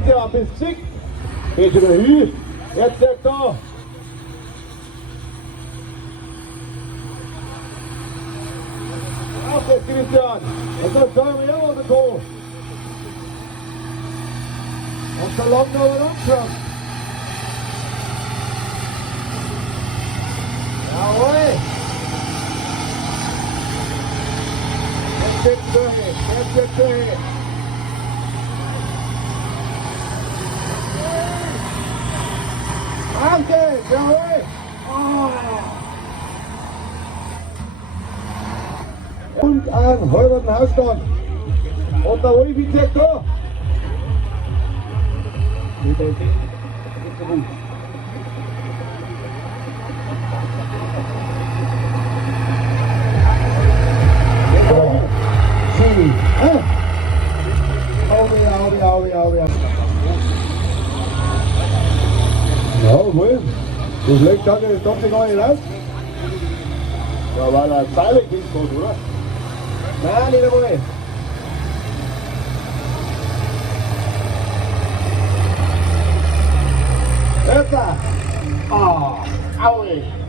Christian bis Sieg. Geht über Hü. Jetzt Sektor. Auf jetzt Christian. Und dann schauen wir ja mal den Tor. Und so lang noch ein Abschlag. Jawohl. Jetzt geht's durch. Jetzt geht's durch. Danke, jawohl. Und ein halben Hausstand. Und der Wolf ist jetzt da. Ja, wohl. So schlecht hat er das doch gar nicht raus. Ja, weil er Seile kriegt, oder? Nein, nicht einmal. Jetzt! Ah, aui!